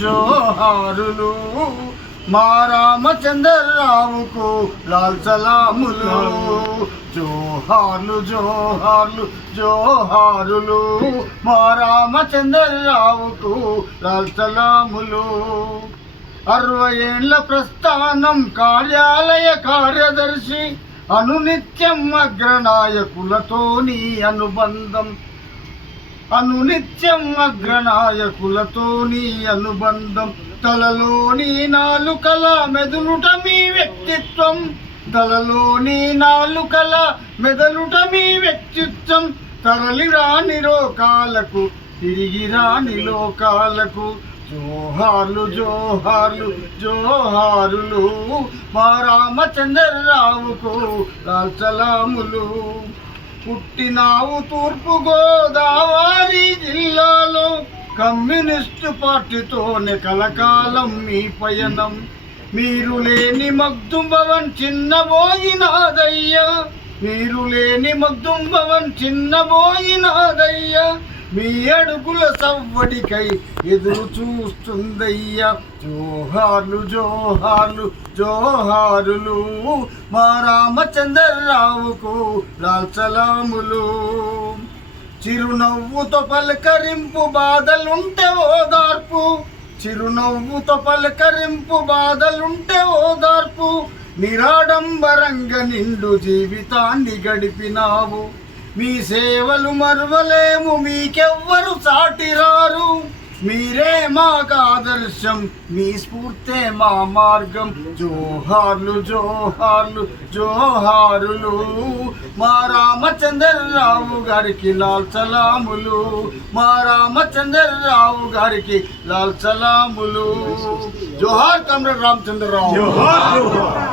జోహారులు మా రామచంద్రరావుకు లాల్ సలాములు. జోహార్లు జోహార్లు జోహారులు మా రామచంద్రరావుకు లాల్ సలాములు. అరవై ఏళ్ళ ప్రస్థానం కార్యాలయ కార్యదర్శి అనునిత్యం అగ్రనాయకులతోని అనుబంధం. అనునిత్యం అగ్రనాయకులతో నీ అనుబంధం తలలోని నాలుకల మెదులుట మీ వ్యక్తిత్వం. తలలోని నాలుకల మెదలుట మీ వ్యక్తిత్వం. తరలి రాని రోకాలకు తిరిగి రాని లోకాలకు జోహార్లు జోహార్లు జోహారులు మా రామచంద్రరావుకు లాల్చలాములు. పుట్టినావు తూర్పు గోదావరి కమ్యూనిస్టు పార్టీతోనే కలకాలం మీ పయనం. మీరు లేని మగ్దుంబవన్ చిన్నబోయినాదయ్యా. మీరు లేని మగ్దుంబవన్ చిన్నబోయినాదయ్యా. మీ అడుగుల సవ్వడికై ఎదురు చూస్తుందయ్యా. జోహార్లు జోహార్లు జోహారులు. మా రామచంద్రరావుకు లాల్ సలాములు. చిరునవ్వుతో పలకరింపు బాధలుంటే ఓదార్పు చిరునవ్వుతో పలకరింపు బాధలుంటే ఓదార్పు నిరాడంబరంగా నిండు జీవితాన్ని గడిపినావు. మీ సేవలు మరువలేము మీకెవ్వరు సాటిరారు. మీరే మాకు ఆదర్శం మీ స్ఫూర్తే మా మార్గం. జోహార్లు జోహార్లు జోహారులు మా రామచంద్రరావు గారికి లాల్ సలాములు మా రామచంద్రరావు గారికి లాల్ సలాములు. జోహార్ కమ్రేడ్ రామచంద్రరావు. జోహార్.